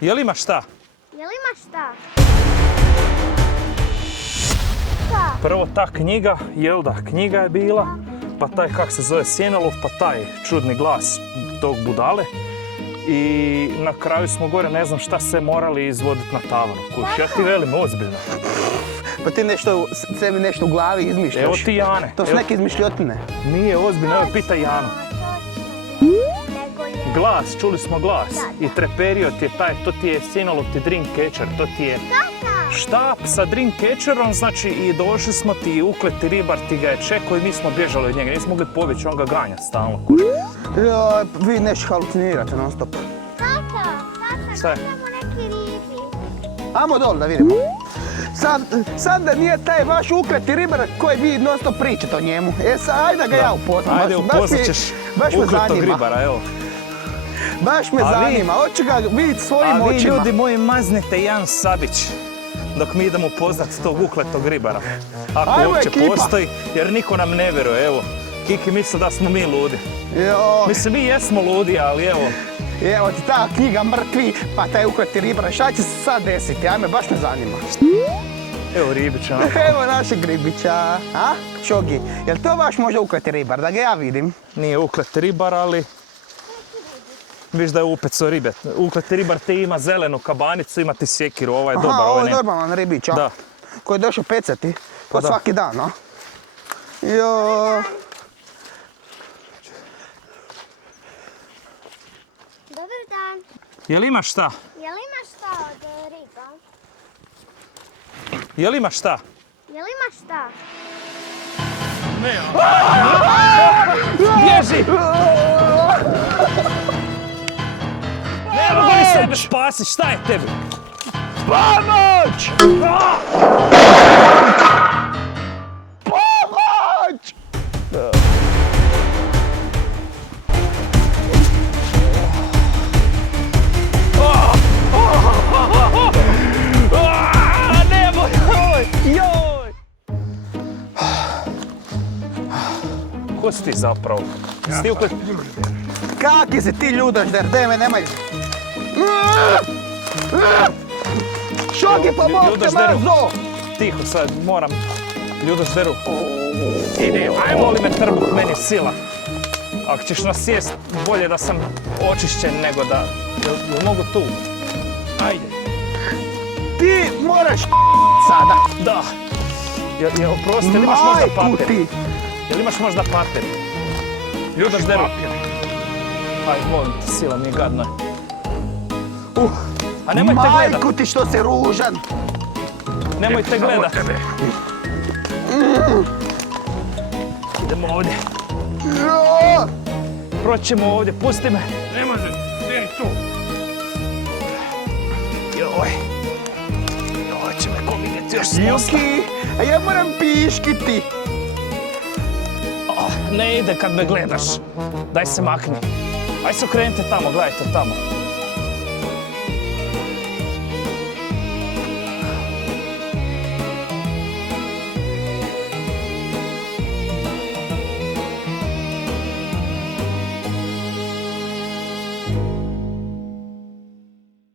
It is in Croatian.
Jel ima šta? Jel ima šta? Prvo ta knjiga, jel da, knjiga je bila, pa taj kak se zove Sjenolov, pa taj čudni glas tog budale. I na kraju smo gore, ne znam šta se morali izvoditi na tavanu. Kuš, ja ti velim, ozbiljno. Pa ti nešto, sebi nešto u glavi izmišljaš. Evo ti Jane. To su evo, neke izmišljotine. Nije ozbiljno, evo pitaj Janu. Glas, čuli smo glas. I treperio ti je taj, to ti je Sjenolov ti drink catcher, to ti je štap sa drink catcherom, znači i došli smo ti, ukleti ribar ti ga je čekao i mi smo bježali od njega, nismo mogli pobjeći, on ga ganja stalno. Kuš. Joj, vi nešto halucinirate non stop. Tata, Šta je? imamo neki ribi. Ajmo dole da vidimo. Sad da nije taj vaš ukleti ribar koji vi non stop pričate o njemu. Ajde da ga ja upoznam. Ajde, upoznat ćeš ukletog zanima. ribara, evo. Baš me A vi- zanima, hoću ga vidjeti svojim A vi očima. ljudi moji maznite Jan Sabić dok mi idemo upoznat tog ukletog ribara. Ako Ajmo, uopće ekipa. postoji, jer niko nam ne vjeruje, evo. Kiki misli da smo mi ludi. Joj, Mislim, mi jesmo ludi, ali evo, evo ti ta knjiga mrtvi, pa taj ukleti ribar. Šta će se sad desiti? Ajme, baš me zanima. evo ribića. Evo našeg ribića. A? Čogi, jel to vaš možda ukleti ribar? Da ga ja vidim. Nije uklet ribar, ali viš da je upeco ribe. Uklet ribar te ima zelenu kabanicu, ima ti sjekiru, ovaj je dobar, Aha, ovo ovaj je ne. normalan ribić, a? Da. Koji je došao pecati. Pa da. Svaki dan, a? Jo. Dobar dan. Jel ima šta? Jel ima šta od riba? Jel ima šta? Jel ima šta? Bježi! Ne mogu ni sebe spasit, šta je tebi? Pomoć! Pomoć! Nemoj, joj! Ko si ti zapravo? Si ti uklet... Kaki si ti ljudažder, daj nemaj. Šoki, pomogte Ljudažderu. mazo! Tiho sad, moram. Ljudažderu. Aj, voli me trbuh, meni sila. Ako ćeš nas sjest, bolje da sam očišćen nego da... Jel mogu tu? Ajde. Ti moraš sada. Da. Jel, oprosti, jel imaš možda Majku papir? ti. Jel imaš možda papir? Ljudažderu. Aj, molim te, sila mi je gadna. A nemojte gledat, Majku ti što si ružan. nemojte gledat. Idemo ovdje. Jo. Proćemo ovdje, pusti me. Ne može, stani tu. Joj. Joj, će me ko vidjeti još s mosta. Juki, a ja moram piškiti. Ne ide kad me gledaš. Daj se makni. Aj se okrenite tamo, gledajte tamo.